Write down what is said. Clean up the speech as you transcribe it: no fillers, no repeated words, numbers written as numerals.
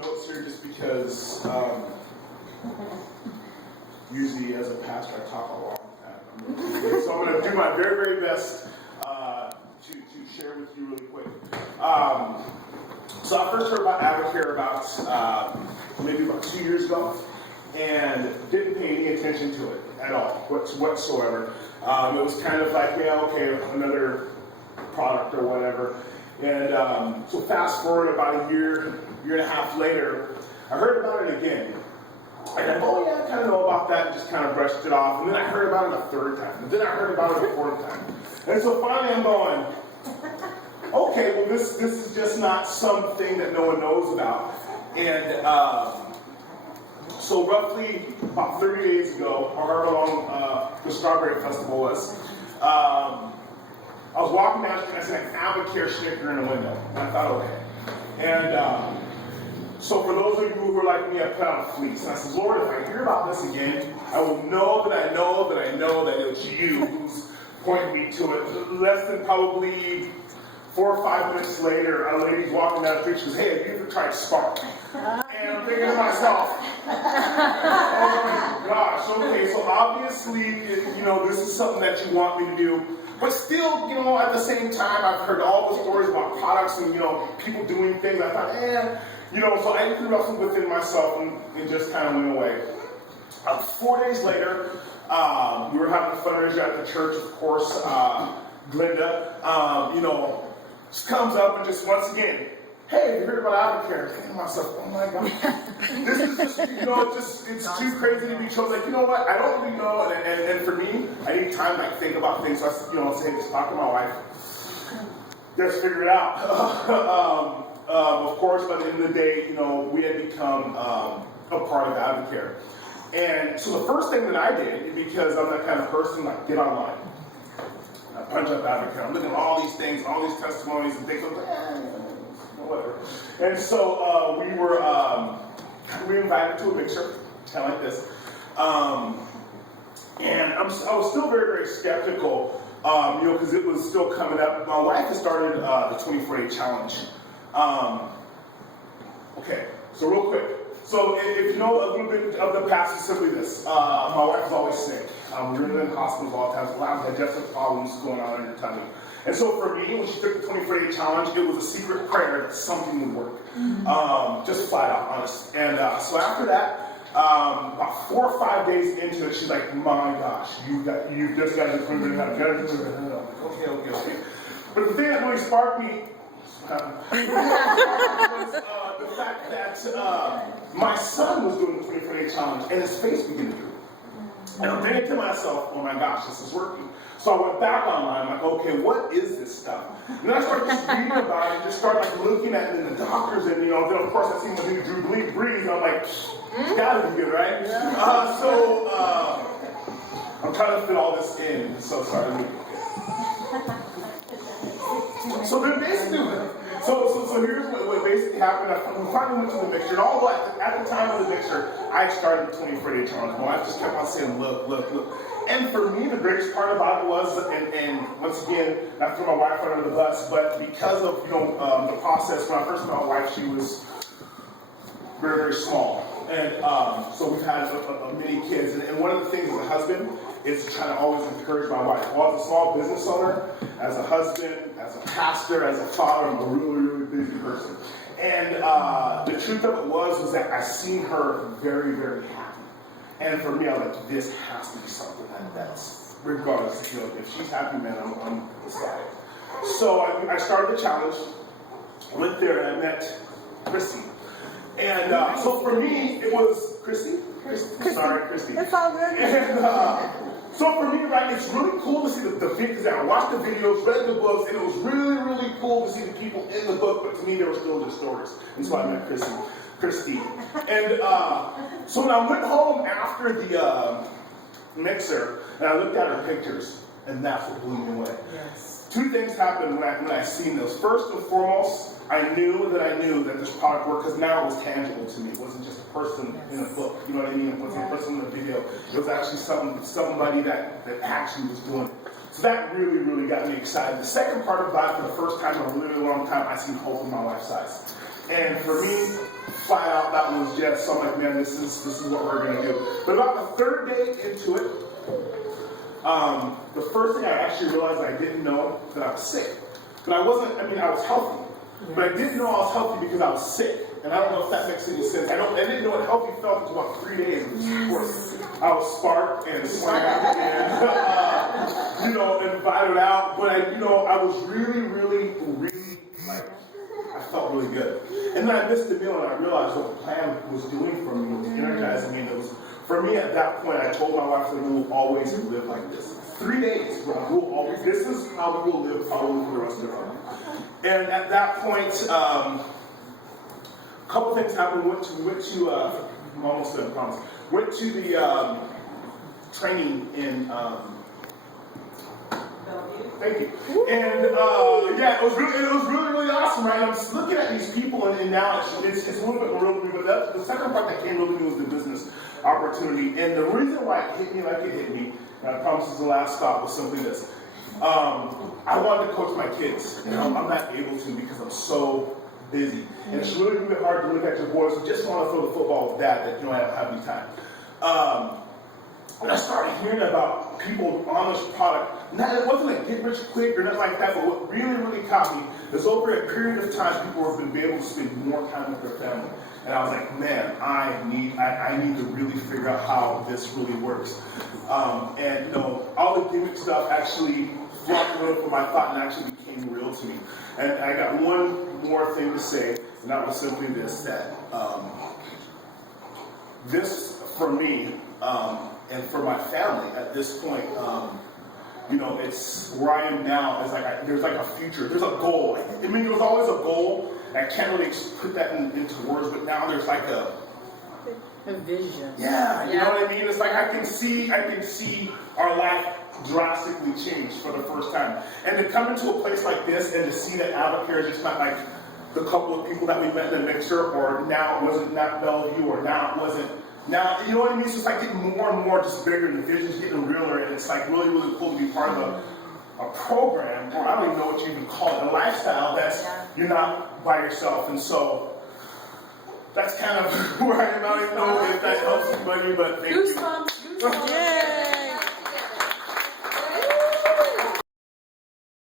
notes here just because usually as a pastor I talk a long time. So I'm going to do my very, very best to share with you really quick. So I first heard about AdvoCare about maybe about 2 years ago, and didn't pay any attention to it at all, whatsoever. It was kind of like, yeah, okay, another product or whatever. And so fast forward about a year and a half later, I heard about it again. And I oh yeah, I kind of know about that, and just kind of brushed it off. And then I heard about it a third time. And then I heard about it a fourth time. And so finally I'm going, okay, well this is just not something that no one knows about. And so roughly about 30 days ago, however long the Strawberry Festival was, I was walking down the street and I seen an AdvoCare sticker in the window. And I thought, okay. And so for those of you who are like me, I put out a fleece. And I said, Lord, if I hear about this again, I will know that I know that I know that it's you who's pointing me to it. Less than probably 4 or 5 minutes later, a lady's walking down the street. She goes, hey, have you ever tried Spark? And I'm thinking to myself, oh my gosh, okay, so obviously, you know, this is something that you want me to do. But still, you know, at the same time, I've heard all the stories about products and, you know, people doing things. I thought, you know, so I wrestled within myself and it just kind of went away. 4 days later, we were having a fundraiser at the church, of course. Glenda, you know, just comes up and just once again, hey, have you heard about AdvoCare? I'm thinking to myself, oh my God, this is just, you know, it's too crazy to be chosen. Like, you know what, I don't really know, and for me, I need time to like, think about things. So I, you know, say, just talk to my wife, let's figure it out. Of course, by the end of the day, you know, we had become a part of AdvoCare. And so the first thing that I did, because I'm that kind of person, like, get online. I punch up AdvoCare. I'm looking at all these things, all these testimonies and things. I'm like, whatever. And so we were invited to a mixer, kind of like this. And I was still very, very skeptical, you know, because it was still coming up. My wife had started the 24-day challenge. Okay, so real quick. So if you know a little bit of the past, it's simply this. My wife was always sick. We were in hospitals all the time. So a lot of digestive problems going on in her tummy. And so for me, when she took the 24-day challenge, it was a secret prayer that something would work. Just flat out, honest. And so after that, about 4 or 5 days into it, she's like, my gosh, you just got to do it. Okay. But the thing that really sparked me was the fact that my son was doing the 24-day challenge, and his face began to droop. And I'm thinking to myself, oh my gosh, this is working. So I went back online, I'm like, okay, what is this stuff? And then I started just reading about it, and just started like looking at it in the doctors, and you know, then of course I seen the new Drew Brees, and I'm like, it's gotta be good, right? I'm trying to fit all this in, so sorry. So then basically, so here's what basically happened. We finally went to the mixer, and although at the time of the mixer, I started the 24-day challenge. My wife just kept on saying, look. And for me, the greatest part about it was, and once again, not throw my wife under the bus, but because of, you know, the process, when I first met my wife, she was very, very small. And so we've had many kids. And one of the things as a husband is to try to always encourage my wife. Well, as a small business owner, as a husband, as a pastor, as a father, I'm a really, really busy person. And the truth of it was that I seen her very, very happy. And for me, I was like, this has to be something that's, regardless, you know, if she's happy, man, I'm excited. So I started the challenge, went there, and I met Christy. And so for me, it was Christy. Sorry, Christy. It's all good. And so for me, right, it's really cool to see the videos. I watched the videos, read the books, and it was really, really cool to see the people in the book, but to me, they were still just stories. And so I met Christy. And so when I went home after the mixer, and I looked at her pictures, and that's what blew me away. Yes. 2 things happened when I seen those. First and foremost, I knew that this product worked because now it was tangible to me. It wasn't just a person in a book, you know what I mean? It wasn't a person in a video. It was actually somebody that actually was doing it. So that really, really got me excited. The second part about it, for the first time in a really long time, I seen hope in my wife's eyes. And for me, flat out, that was yes. So I'm like, man, this is what we're gonna do. But about the third day into it, the first thing I actually realized I didn't know that I was sick. But I wasn't, I was healthy. But I didn't know I was healthy because I was sick. And I don't know if that makes any sense. I didn't know what healthy felt until about 3 days. Of course, I was sparked and slammed and, and vitaled out. But I was really, like, I felt really good. And then I missed the meal and I realized what the plan was doing for me. It was energizing me. And it was, for me at that point, I told my wife that we will always live like this. 3 days, we'll always, this is how we will live probably for the rest of our life. And at that point, a couple things happened. Went to I'm almost done, I promise. Went to the training in, thank you. And it was really awesome, right? And I'm just looking at these people, and now it's a little bit more real to me. But the second part that came real to me was the business opportunity. And the reason why it hit me like it hit me, and I promise this is the last stop, was simply this. I wanted to coach my kids, and I'm not able to because I'm so busy. And it's really hard to look at your boys who just want to throw the football with dad that I don't have any time. And I started hearing about people on this product. Now, it wasn't a get rich quick or nothing like that, but what really caught me is over a period of time, people have been able to spend more time with their family. And I was like, man, I need to really figure out how this really works. And all the gimmick stuff actually flopped a little from my thought and actually became real to me. And I got one more thing to say, and that was simply this, that this for me, and for my family at this point, it's where I am now. Is like there's like a future. There's a goal. There was always a goal. I can't really put that into words, but now there's like a vision. Yeah, you know what I mean. It's like I can see our life drastically change for the first time, and to come into a place like this and to see that AdvoCare is just not like the couple of people that we met in the mixer, or now it wasn't not Bellevue, or now it wasn't. Now, you know what I mean? So it's like getting more and more just bigger, and the vision's getting realer, and it's like really cool to be part of a program, or I don't even know what you even call it, a lifestyle that's you're not by yourself. And so that's kind of where I am. I don't even know if that helps anybody, but thank you. Goosebumps. Yeah.